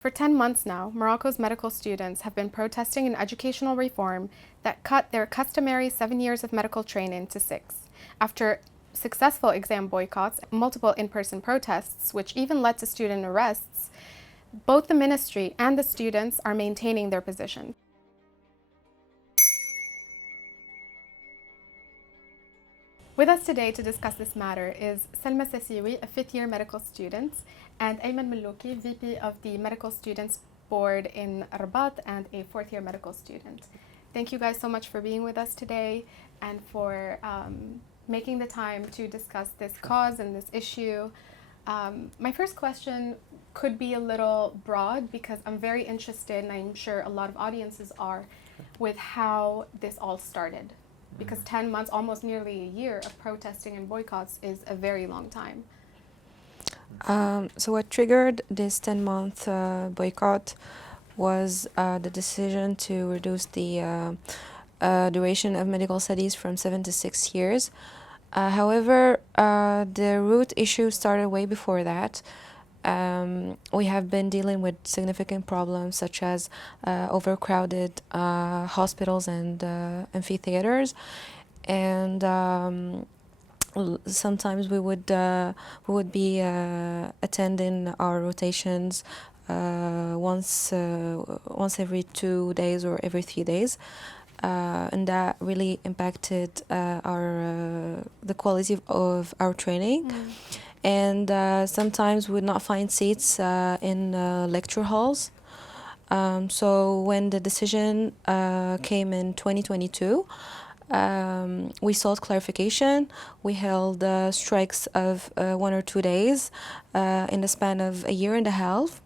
For 10 months now, Morocco's medical students have been protesting an educational reform that cut their customary 7 years of medical training to 6. After successful exam boycotts, multiple in-person protests, which even led to student arrests, both the ministry and the students are maintaining their position. With us today to discuss this matter is Salma Sassiwi, a fifth-year medical student, and Ayman Malouki, VP of the Medical Students Board in Rabat and a fourth-year medical student. Thank you guys so much for being with us today and for making the time to discuss this cause and this issue. My first question could be a little broad because I'm very interested, and I'm sure a lot of audiences are, with how this all started. Because 10 months, almost nearly a year of protesting and boycotts is a very long time. So what triggered this 10-month boycott was the decision to reduce the duration of medical studies from 7 to 6 years. However, the root issue started way before that. We have been dealing with significant problems such as overcrowded hospitals and amphitheaters, and sometimes we would be attending our rotations once every 2 days or every 3 days. And that really impacted the quality of our training. And sometimes we would not find seats in lecture halls. So when the decision came in 2022, we sought clarification. We held strikes of 1 or 2 days in the span of a year and a half.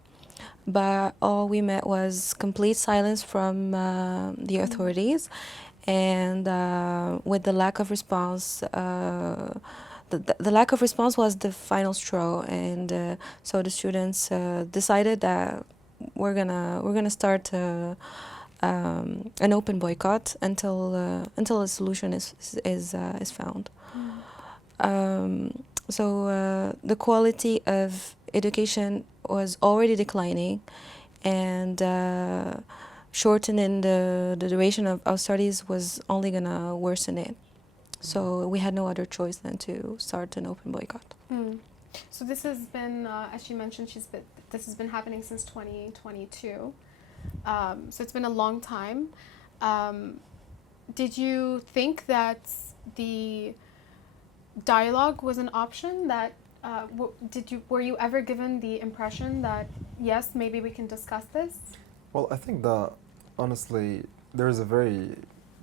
But all we met was complete silence from the authorities, and with the lack of response, the lack of response was the final straw, and so the students decided that we're gonna start an open boycott until a solution is found. So the quality of education was already declining, and shortening the duration of our studies was only gonna worsen it. So we had no other choice than to start an open boycott. So this has been, as she mentioned, this has been happening since 2022. So it's been a long time. Did you think that the dialogue was an option? That were you ever given the impression that yes, maybe we can discuss this? Well, I think that honestly, there's a very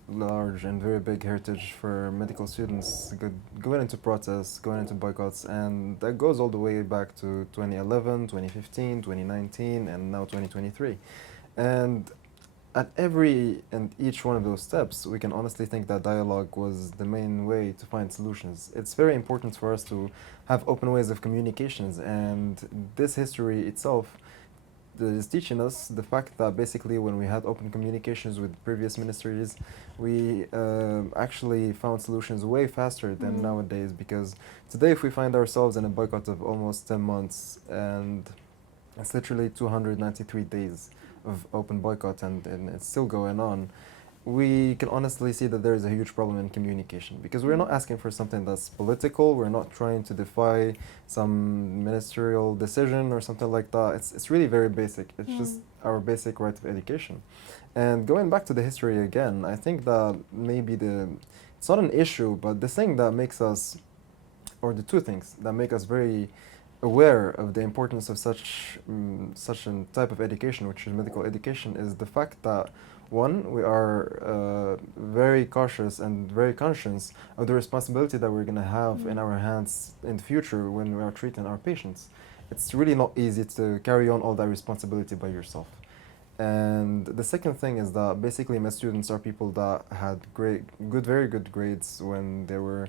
large and very big heritage for medical students going into protests, going into boycotts, and that goes all the way back to 2011, 2015, 2019, and now 2023. And at every and each one of those steps, we can honestly think that dialogue was the main way to find solutions. It's very important for us to have open ways of communications, and this history itself is teaching us the fact that basically when we had open communications with previous ministries, we actually found solutions way faster than nowadays, because today if we find ourselves in a boycott of almost 10 months, and it's literally 293 days of open boycott, and it's still going on, we can honestly see that there is a huge problem in communication, because we're not asking for something that's political. We're not trying to defy some ministerial decision or something like that. It's really very basic. It's just our basic right of education. And going back to the history again, I think that maybe it's not an issue, but the thing that makes us, or the two things that make us very aware of the importance of such a type of education, which is medical education, is the fact that one, we are very cautious and very conscious of the responsibility that we're going to have in our hands in the future when we are treating our patients. It's really not easy to carry on all that responsibility by yourself. And the second thing is that basically med students are people that had very good grades when they were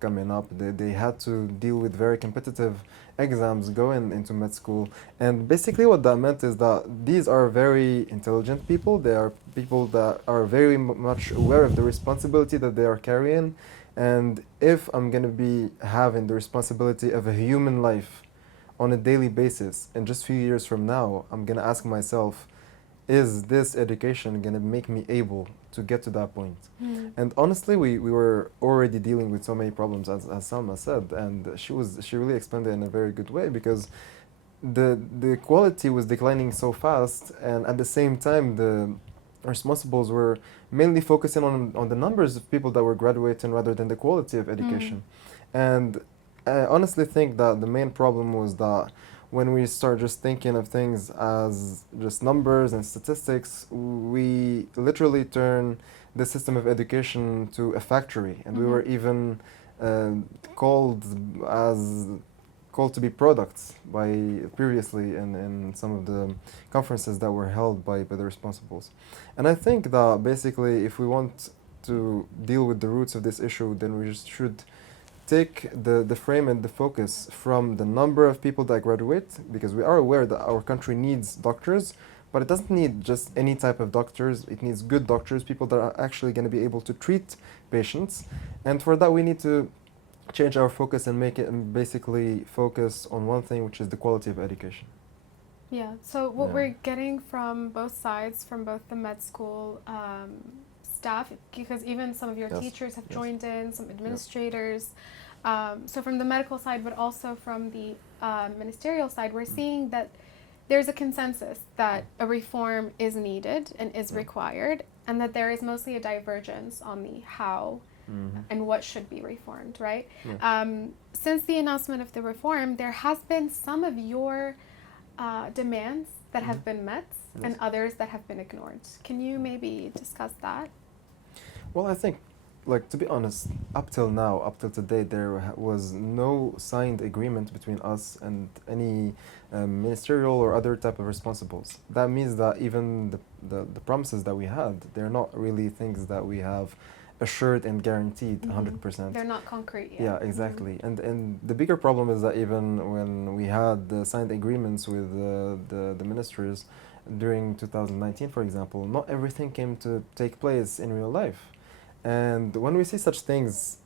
coming up. They had to deal with very competitive exams going into med school. And basically what that meant is that these are very intelligent people. They are people that are very much aware of the responsibility that they are carrying. And if I'm going to be having the responsibility of a human life on a daily basis, and just a few years from now, I'm going to ask myself, is this education going to make me able to get to that point? And honestly, we were already dealing with so many problems, as Salma said, and she really explained it in a very good way, because the quality was declining so fast, and at the same time, the responsibles were mainly focusing on the numbers of people that were graduating rather than the quality of education. And I honestly think that the main problem was that when we start just thinking of things as just numbers and statistics, we literally turn the system of education to a factory, and we were even uh, called as called to be products by previously in some of the conferences that were held by the responsibles. And I think that basically if we want to deal with the roots of this issue, then we just should take the frame and the focus from the number of people that graduate, because we are aware that our country needs doctors, but it doesn't need just any type of doctors. It needs good doctors, people that are actually going to be able to treat patients. And for that, we need to change our focus and make it and basically focus on one thing, which is the quality of education. Yeah, so what Yeah. we're getting from both sides, from both the med school staff, because even some of your Yes. teachers have Yes. joined in, some administrators. So from the medical side, but also from the ministerial side, we're seeing that there's a consensus that a reform is needed and is required, and that there is mostly a divergence on the how and what should be reformed, right? Yeah. Since the announcement of the reform, there has been some of your demands that have been met and Yes. others that have been ignored. Can you maybe discuss that? Well, I think, like, to be honest, up till now, up till today, there was no signed agreement between us and any ministerial or other type of responsibles. That means that even the promises that we had, they're not really things that we have assured and guaranteed 100%. They're not concrete yet. Yeah, exactly. And the bigger problem is that even when we had the signed agreements with the ministers during 2019, for example, not everything came to take place in real life. And when we see such things,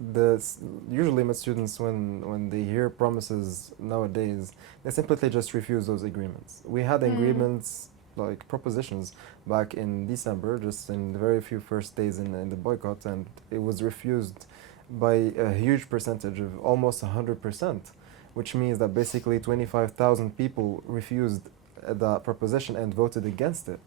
usually med students, when they hear promises nowadays, they simply just refuse those agreements. We had agreements, like propositions, back in December, just in the very few first days in the boycott, and it was refused by a huge percentage of almost 100%, which means that basically 25,000 people refused that proposition and voted against it.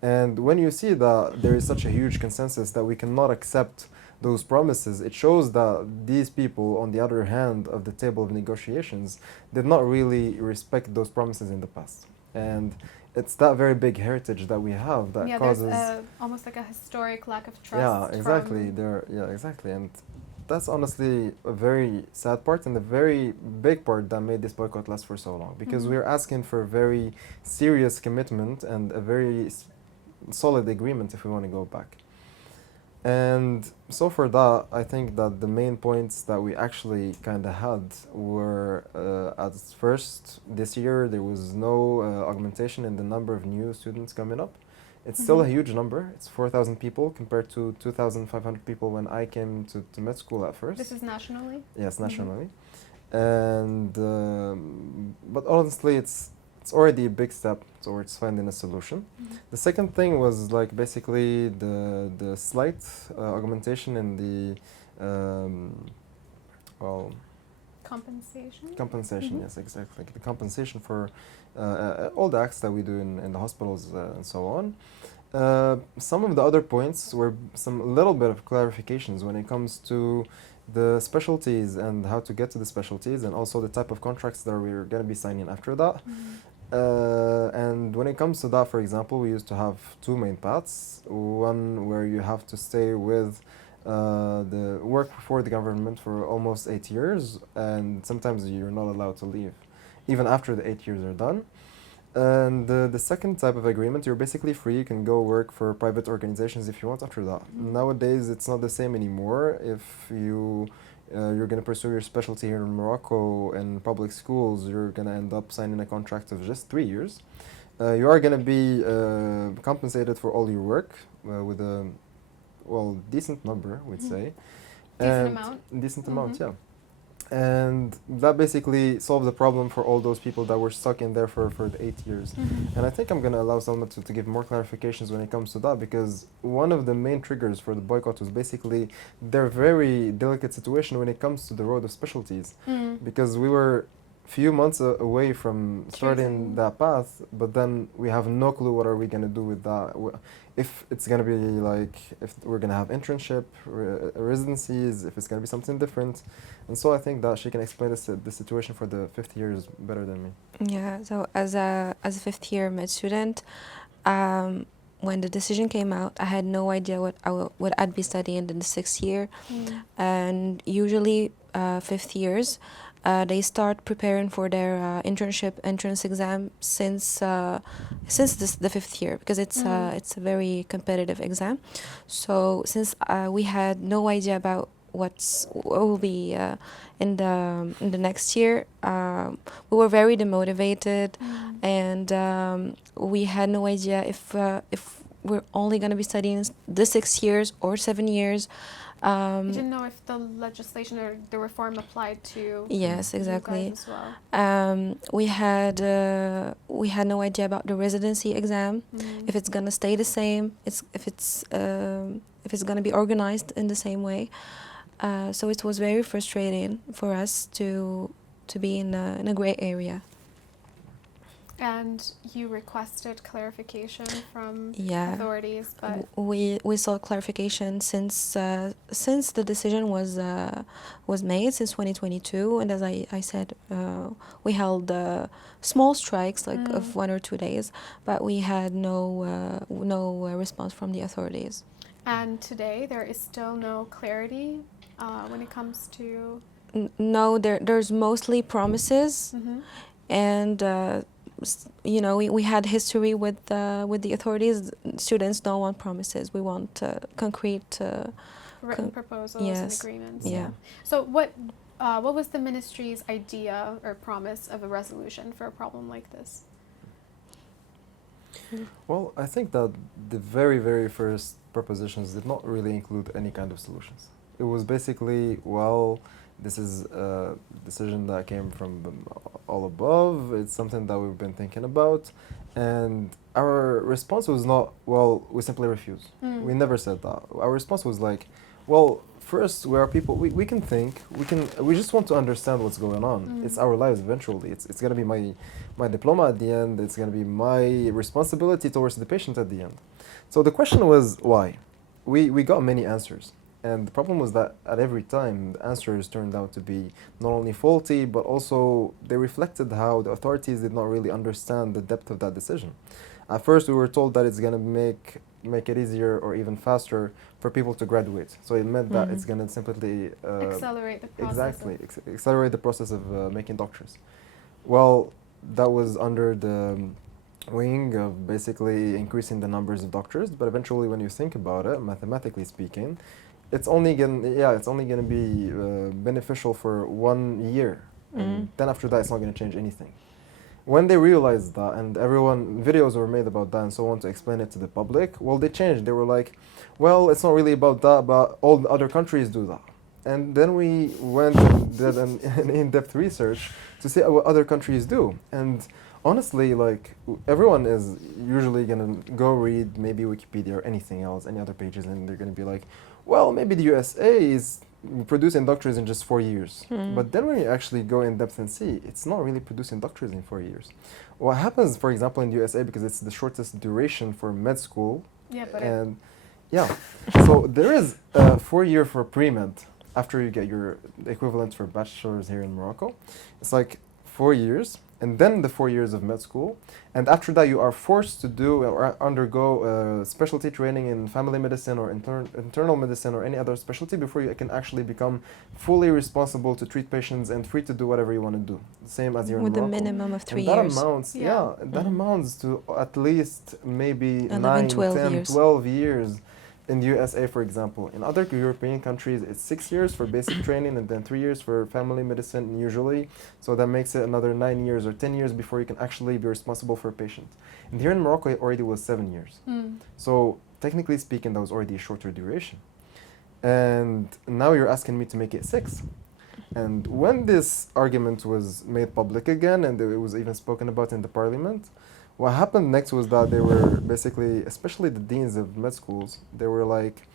And when you see that there is such a huge consensus that we cannot accept those promises, it shows that these people, on the other hand of the table of negotiations, did not really respect those promises in the past. And it's that very big heritage that we have that causes... there's almost like a historic lack of trust. Yeah, exactly. Exactly. And that's honestly a very sad part and a very big part that made this boycott last for so long, because we're asking for very serious commitment and a very solid agreement if we want to go back. And so for that, I think that the main points that we actually kind of had were, at first, this year there was no augmentation in the number of new students coming up. It's still a huge number. It's 4,000 people compared to 2,500 people when I came to med school at first. This is nationally? Yes, nationally. And but honestly, it's already a big step towards finding a solution. The second thing was like basically the slight augmentation in the well, compensation. Yes, exactly. The compensation for all the acts that we do in the hospitals and so on. Some of the other points were some little bit of clarifications when it comes to the specialties and how to get to the specialties, and also the type of contracts that we're going to be signing after that. And when it comes to that, for example, we used to have two main paths. One where you have to stay with the work for the government for almost 8 years, and sometimes you're not allowed to leave, even after the 8 years are done. And the second type of agreement, you're basically free. You can go work for private organizations if you want after that. Nowadays, it's not the same anymore. If you're going to pursue your specialty here in Morocco in public schools, you're going to end up signing a contract of just 3 years. You are going to be compensated for all your work with a, well, decent number, we'd say. Decent amount? Decent amount, yeah. And that basically solved the problem for all those people that were stuck in there for the 8 years. And I think I'm going to allow Salma to give more clarifications when it comes to that, because one of the main triggers for the boycott was basically their very delicate situation when it comes to the road of specialties. Because we were few months away from starting that path, but then we have no clue what are we going to do with that. If it's going to be like, if we're going to have internship, residencies, if it's going to be something different. And so I think that she can explain the situation for the 5th years better than me. Yeah, so as a 5th year med student, when the decision came out, I had no idea what I'd be studying in the 6th year. And usually 5th years, they start preparing for their internship entrance exam since the 5th year, because it's a very competitive exam. So since we had no idea about what will be in the next year, we were very demotivated, and we had no idea if we're only going to be studying the 6 years or 7 years. You didn't know if the legislation or the reform applied to yes, exactly. you guys as well. We had no idea about the residency exam, if it's gonna stay the same, if it's gonna be organized in the same way. So it was very frustrating for us to be in a gray area. And you requested clarification from Yeah. authorities, but we sought clarification since the decision was made, since 2022, and as I said, we held small strikes of 1 or 2 days, but we had no response from the authorities. And today there is still no clarity when it comes to. No, there's mostly promises, and. We had history with the authorities. Students don't want promises. We want concrete Written proposals and agreements. Yeah. So what was the ministry's idea or promise of a resolution for a problem like this? Well, I think that the very, very first propositions did not really include any kind of solutions. It was basically, well, this is a decision that came from all above. It's something that we've been thinking about. And our response was not, well, we simply refuse. We never said that. Our response was like, well, first, we are people, we can think, we just want to understand what's going on. It's our lives eventually. It's going to be my diploma at the end. It's going to be my responsibility towards the patient at the end. So the question was, why? We got many answers. And the problem was that at every time, the answers turned out to be not only faulty, but also they reflected how the authorities did not really understand the depth of that decision. At first, we were told that it's going to make it easier or even faster for people to graduate. So it meant that it's going to simply accelerate the process. Exactly, accelerate the process of making doctors. Well, that was under the wing of basically increasing the numbers of doctors, but eventually, when you think about it, mathematically speaking, it's only gonna be beneficial for 1 year, and then after that, it's not gonna change anything. When they realized that, and videos were made about that and so on to explain it to the public, well, they changed. They were like, well, it's not really about that, but all the other countries do that. And then we went and did an in-depth research to see what other countries do. And honestly, like, everyone is usually gonna go read maybe Wikipedia or anything else, any other pages, and they're gonna be like, well, maybe the USA is producing doctors in just 4 years. But then when you actually go in depth and see, it's not really producing doctors in 4 years. What happens, for example, in the USA, because it's the shortest duration for med school. Yeah, but so there is a 4-year for pre-med after you get your equivalent for bachelor's here in Morocco. It's like 4 years, and then the 4 years of med school. And after that, you are forced to do or undergo specialty training in family medicine or internal medicine or any other specialty before you can actually become fully responsible to treat patients and free to do whatever you want to do. Same as you're in Morocco. With a minimum of 3 and that years. that amounts to at least maybe 11, 9, 12 10, years. 12 years. In the USA, for example. In other European countries, it's 6 years for basic training and then 3 years for family medicine usually. So that makes it another 9 years or 10 years before you can actually be responsible for a patient. And here in Morocco, it already was 7 years. So technically speaking, that was already a shorter duration. And now you're asking me to make it 6. And when this argument was made public again, and it was even spoken about in the parliament, what happened next was that they were basically, especially the deans of med schools, they were like,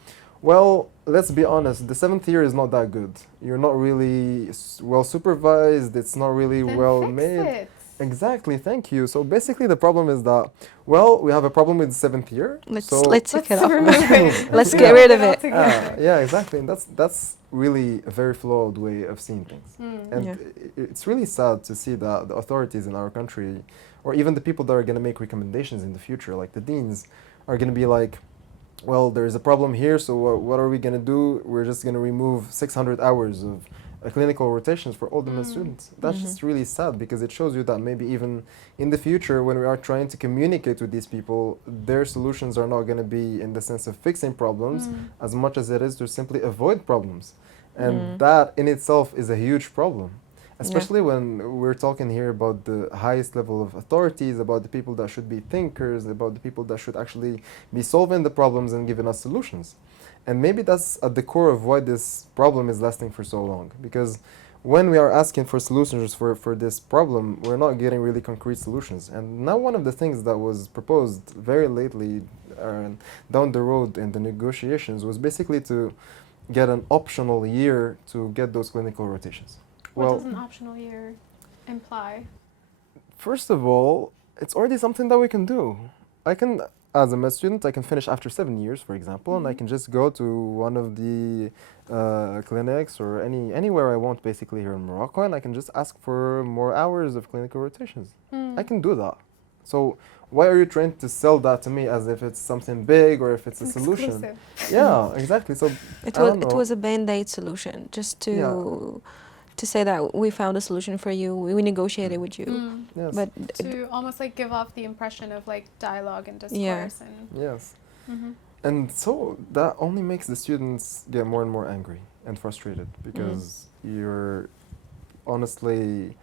well, let's be honest, the seventh year is not that good. You're not really well supervised, it's not really Then well fix made. it. Exactly, thank you. So basically, the problem is that, well, we have a problem with the seventh year. Let's so take it off. remove it. Let's Yeah. get rid of it. altogether. Yeah, exactly. And that's really a very flawed way of seeing things. And Yeah. it's really sad to see that the authorities in our country, or even the people that are going to make recommendations in the future, like the deans, are going to be like, well, there's a problem here, so what are we going to do? We're just going to remove 600 hours of clinical rotations for all the med students. That's just really sad, because it shows you that maybe even in the future, when we are trying to communicate with these people, their solutions are not going to be in the sense of fixing problems as much as it is to simply avoid problems. And that in itself is a huge problem. Especially when we're talking here about the highest level of authorities, about the people that should be thinkers, about the people that should actually be solving the problems and giving us solutions. And maybe that's at the core of why this problem is lasting for so long. Because when we are asking for solutions for this problem, we're not getting really concrete solutions. And now one of the things that was proposed very lately down the road in the negotiations was basically to get an optional year to get those clinical rotations. What does an optional year imply? First of all, it's already something that we can do. I can, as a med student, I can finish after 7 years, for example, and I can just go to one of the clinics or anywhere I want, basically here in Morocco, and I can just ask for more hours of clinical rotations. I can do that. So why are you trying to sell that to me as if it's something big or if it's a solution? Exclusive. Yeah, exactly. So It I don't was know. a band-aid solution, just to say that we found a solution for you. We negotiated with you, Yes. but To almost like give off the impression of like dialogue and discourse Yeah. and Yes. And so that only makes the students get more and more angry and frustrated, because you're honestly,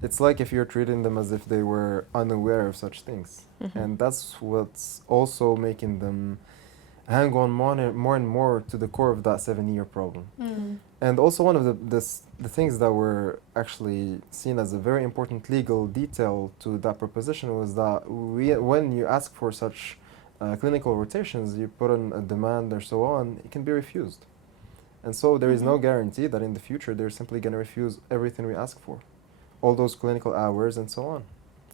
it's like if you're treating them as if they were unaware of such things. And that's what's also making them hang on more and more to the core of that 7-year problem. And also one of the things that were actually seen as a very important legal detail to that proposition was that when you ask for such clinical rotations, you put in a demand or so on, it can be refused. And so there is no guarantee that in the future they're simply going to refuse everything we ask for, all those clinical hours and so on.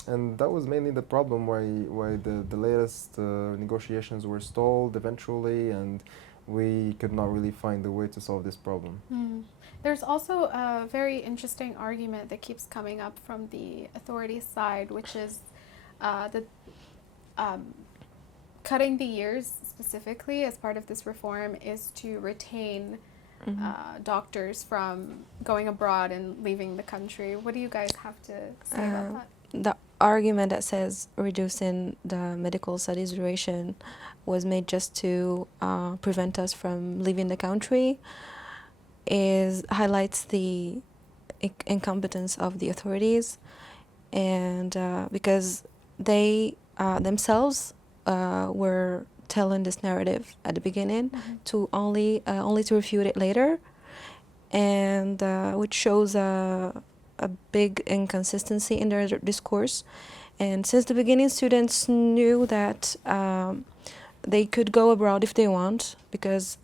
And that was mainly the problem why the latest negotiations were stalled eventually, and we could not really find a way to solve this problem. There's also a very interesting argument that keeps coming up from the authorities' side, which is that cutting the years specifically as part of this reform is to retain doctors from going abroad and leaving the country. What do you guys have to say about that? the argument that says reducing the medical studies duration was made just to prevent us from leaving the country highlights the incompetence of the authorities, and because they themselves were telling this narrative at the beginning to only to refute it later, and which shows a big inconsistency in their discourse. And since the beginning, students knew that they could go abroad if they want, because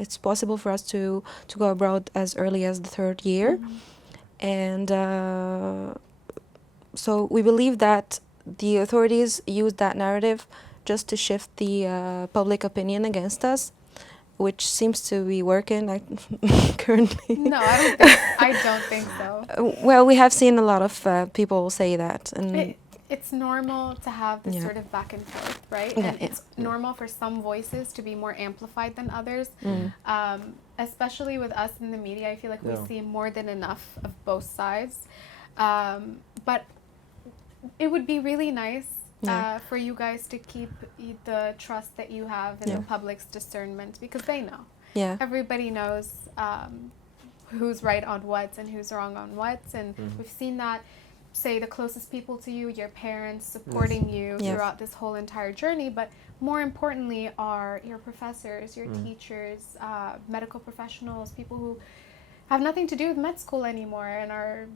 it's possible for us to go abroad as early as the third year. And so we believe that the authorities used that narrative just to shift the public opinion against us, which seems to be working currently. No, I don't think so. Well, we have seen a lot of people say that, and it's normal to have this sort of back and forth, right? Yeah, And it's normal for some voices to be more amplified than others. Especially with us in the media, I feel like we see more than enough of both sides. But it would be really nice for you guys to keep the trust that you have in the public's discernment, because they know. Yeah. Everybody knows who's right on what and who's wrong on what, and we've seen that, say, the closest people to you, your parents, supporting you throughout this whole entire journey, but more importantly are your professors, your teachers, medical professionals, people who have nothing to do with med school anymore and are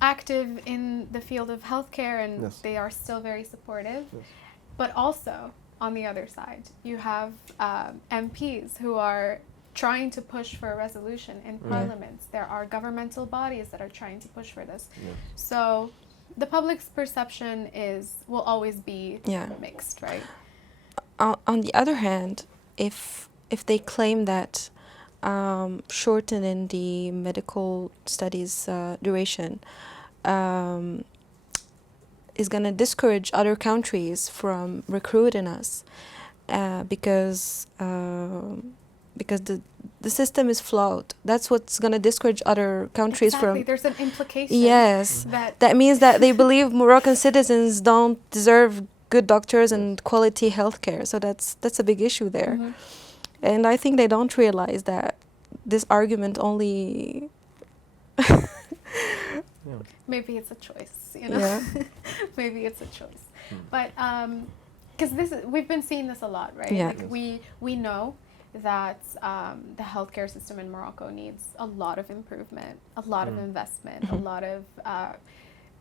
active in the field of healthcare, and Yes. they are still very supportive. Yes. But also, on the other side, you have MPs who are trying to push for a resolution in parliaments. There are governmental bodies that are trying to push for this. Yes. So the public's perception will always be Yeah. mixed, right? On the other hand, if they claim that shortening the medical studies duration is going to discourage other countries from recruiting us because the system is flawed. That's what's going to discourage other countries Exactly. from. There's an implication. Yes, That that means that they believe Moroccan citizens don't deserve good doctors and quality healthcare. So that's a big issue there. Mhm. And I think they don't realize that this argument only. maybe it's a choice, you know. Yeah. Maybe it's a choice, but because we've been seeing this a lot, right? Yeah. Like we know that the healthcare system in Morocco needs a lot of improvement, a lot of investment, a lot of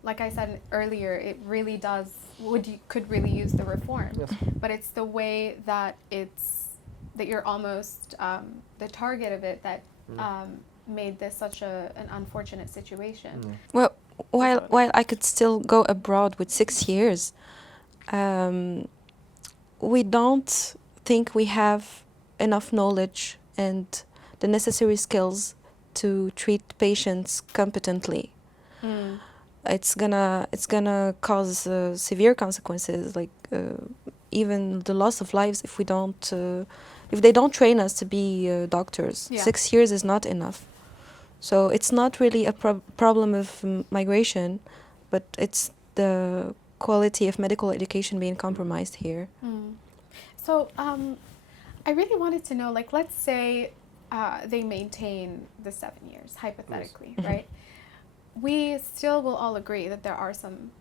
like I said earlier, it really could really use the reform. Yes. But it's the way that you're almost the target of it that made this such an unfortunate situation. Well, while I could still go abroad with 6 years, we don't think we have enough knowledge and the necessary skills to treat patients competently. It's gonna cause severe consequences, like even the loss of lives if they don't train us to be doctors. Yeah. 6 years is not enough. So it's not really a problem of migration, but it's the quality of medical education being compromised here. So I really wanted to know, like, let's say they maintain the 7 years, hypothetically, Yes. right? We still will all agree that there are some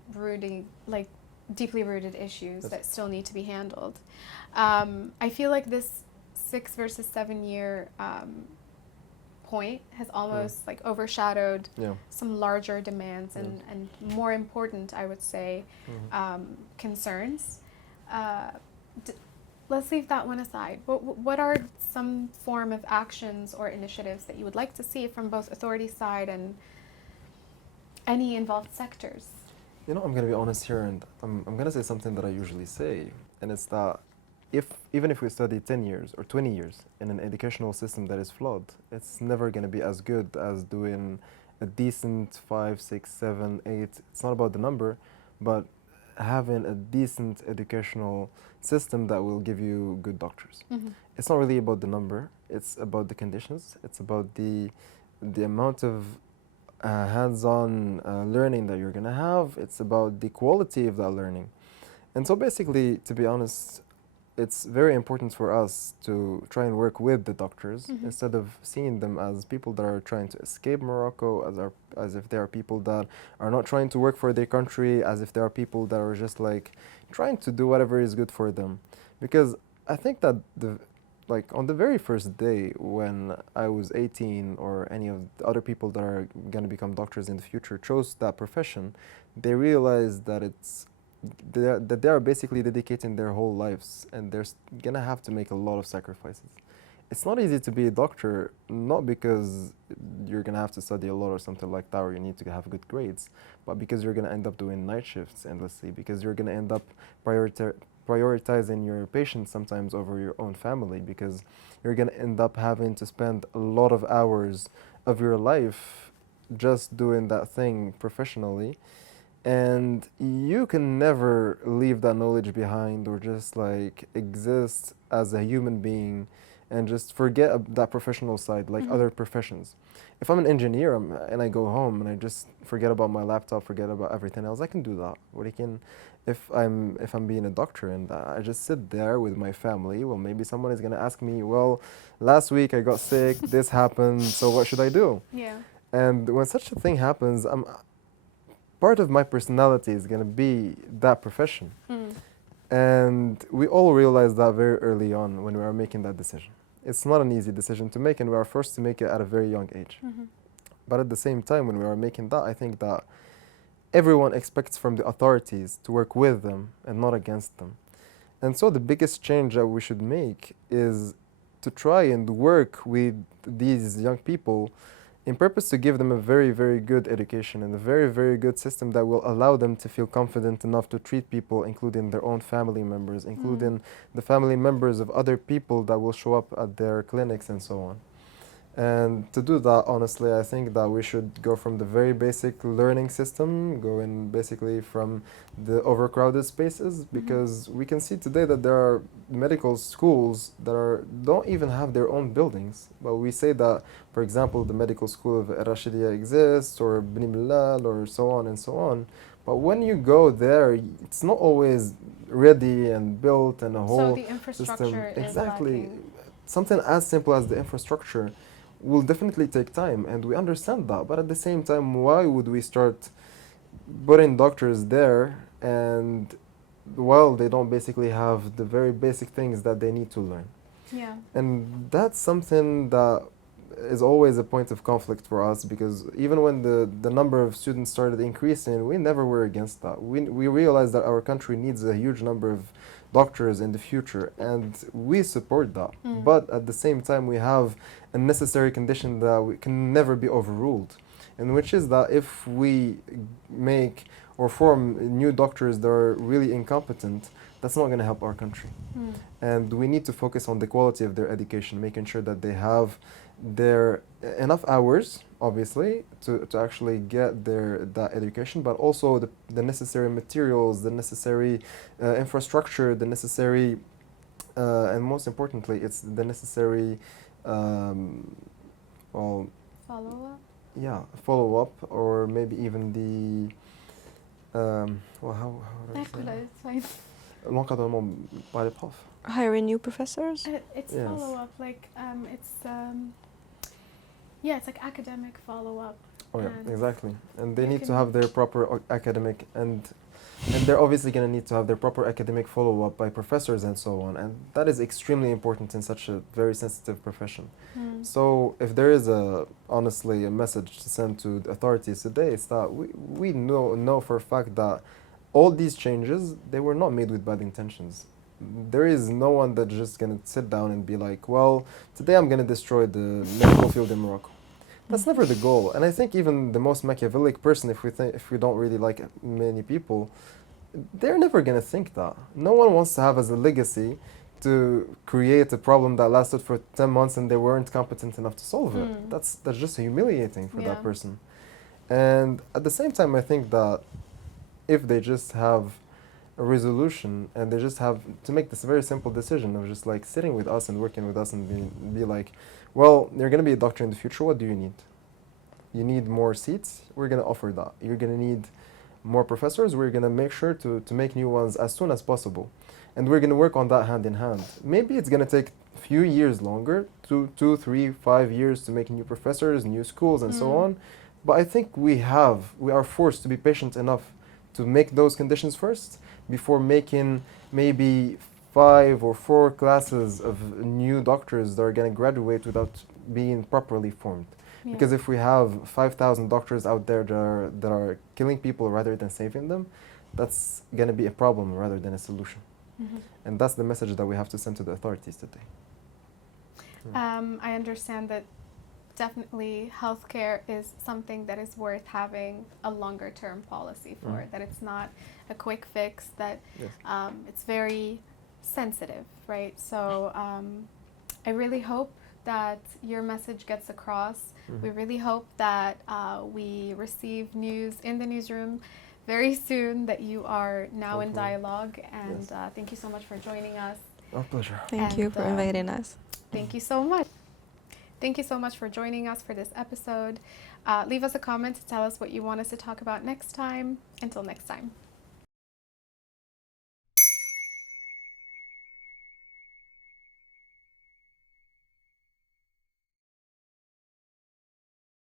deeply rooted issues that still need to be handled. I feel like this 6 versus 7 year point has almost like overshadowed some larger demands and more important, I would say, concerns. Let's leave that one aside. What are some form of actions or initiatives that you would like to see from both authority side and any involved sectors? You know, I'm going to be honest here, and I'm going to say something that I usually say, and it's that even if we study 10 years or 20 years in an educational system that is flawed, it's never going to be as good as doing a decent 5, 6, 7, 8. It's not about the number, but having a decent educational system that will give you good doctors. It's not really about the number, it's about the conditions, it's about the amount of hands-on learning that you're going to have, it's about the quality of that learning. And so basically, to be honest, it's very important for us to try and work with the doctors instead of seeing them as people that are trying to escape Morocco, as if they are people that are not trying to work for their country, as if they are people that are just like trying to do whatever is good for them. Because I think that on the very first day when I was 18 or any of the other people that are going to become doctors in the future chose that profession, they realized that they are basically dedicating their whole lives and they're going to have to make a lot of sacrifices. It's not easy to be a doctor, not because you're going to have to study a lot or something like that, or you need to have good grades, but because you're going to end up doing night shifts endlessly, because you're going to end up prioritizing your patients sometimes over your own family, because you're going to end up having to spend a lot of hours of your life just doing that thing professionally. And you can never leave that knowledge behind or just like exist as a human being and just forget that professional side like other professions. If I'm an engineer and I go home and I just forget about my laptop, forget about everything else, I can do that. If I'm being a doctor and I just sit there with my family, well, maybe someone is going to ask me, well, last week I got sick, this happened, so what should I do? Yeah. And when such a thing happens, part of my personality is going to be that profession. And we all realized that very early on when we were making that decision. It's not an easy decision to make, and we are forced to make it at a very young age. But at the same time, when we are making that, I think that everyone expects from the authorities to work with them and not against them. And so the biggest change that we should make is to try and work with these young people in purpose to give them a very, very good education and a very, very good system that will allow them to feel confident enough to treat people, including their own family members, including the family members of other people that will show up at their clinics and so on. And to do that, honestly, I think that we should go from the very basic learning system, going basically from the overcrowded spaces, because we can see today that there are medical schools that don't even have their own buildings. But we say that, for example, the medical school of Rashidia exists, or Bni Bilal, or so on and so on. But when you go there, it's not always ready and built and a whole So the infrastructure system. is Exactly. lacking. Something as simple as the infrastructure will definitely take time, and we understand that. But at the same time, why would we start putting doctors there and while they don't basically have the very basic things that they need to learn? Yeah. And that's something that is always a point of conflict for us, because even when the number of students started increasing, we never were against that. We realized that our country needs a huge number of doctors in the future, and we support that. But at the same time, we have a necessary condition that we can never be overruled, and which is that if we make or form new doctors that are really incompetent, that's not going to help our country. And we need to focus on the quality of their education, making sure that they have their enough hours, obviously, to actually get that education, but also the necessary materials, the necessary infrastructure, the necessary, and most importantly, it's the necessary, well, Follow-up? yeah, follow-up, or maybe even the, well, how do I say that? It's fine. L'encadrement par les profs. Hiring new professors? It's Yes. follow-up, like yeah, it's like academic follow-up. Oh yeah, And exactly. And they you need to can- have their proper academic, and they're obviously going to need to have their proper academic follow-up by professors and so on. And that is extremely important in such a very sensitive profession. So if there is honestly a message to send to the authorities today, it's that we know for a fact that all these changes, they were not made with bad intentions. There is no one that's just going to sit down and be like, well, today I'm going to destroy the medical field in Morocco. That's never the goal. And I think even the most Machiavellic person, if we don't really like many people, they're never going to think that. No one wants to have as a legacy to create a problem that lasted for 10 months and they weren't competent enough to solve it. That's just humiliating for Yeah. that person. And at the same time, I think that if they just have a resolution and they just have to make this very simple decision of just like sitting with us and working with us and be like, well, you're going to be a doctor in the future, what do you need? You need more seats? We're going to offer that. You're going to need more professors? We're going to make sure to make new ones as soon as possible. And we're going to work on that hand in hand. Maybe it's going to take a few years longer, 2, 3, 5 years to make new professors, new schools and so on. But I think we are forced to be patient enough to make those conditions first before making maybe 5 or 4 classes of new doctors that are going to graduate without being properly formed. Yeah. Because if we have 5,000 doctors out there that are killing people rather than saving them, that's going to be a problem rather than a solution. And that's the message that we have to send to the authorities today. I understand that definitely healthcare is something that is worth having a longer term policy for, that it's not a quick fix, that Yes. it's very sensitive, right? So I really hope that your message gets across. We really hope that we receive news in the newsroom very soon that you are now in Hopefully. dialogue, and Yes. thank you so much for joining us. Our pleasure. Thank you And, for inviting us. Thank you so much. Thank you so much for joining us for this episode. Leave us a comment to tell us what you want us to talk about next time. Until next time.